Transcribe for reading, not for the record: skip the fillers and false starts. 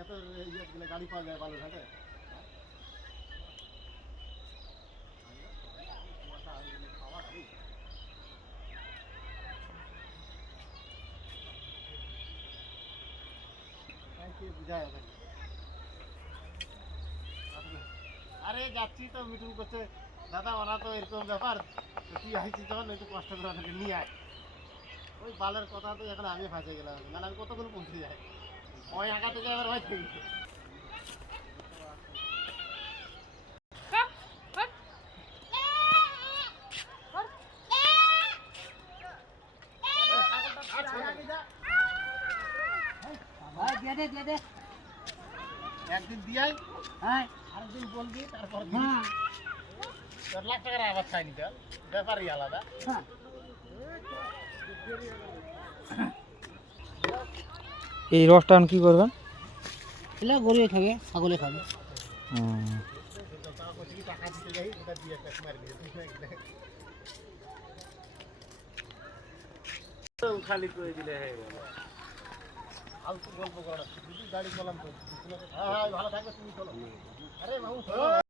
এত গাড়ি পাওয়া যায় বালুরঘাটে? আরে যাচ্ছি তো মিটিং করতে দাদা, ওরা তো এরকম ব্যাপার, তুই আসছিস তখন একটু কষ্ট করে ওটাকে নিয়ে আয়। ওই বালের কথা তো এখন আমি ফাঁসে গেলাম, মানে আমি কতক্ষণ পৌঁছে যাই ওই আঁকা থেকে আবার ভাই থেকে একদিন দিয়াই হ্যাঁ, আরেকদিন বলবি, তারপর তোর লাখ টাকার আবার চাই নিতে ব্যাপারই আলাদা। এই রসটা কি করবেন? এগুলো গরুয়ে খাবে, ছাগলে খাবে। খালি করে দিলে ফালতু গল্প করা, গাড়ি চলাম তো। হ্যাঁ ভালো থাকবে, তুমি চলো। আরে বাবু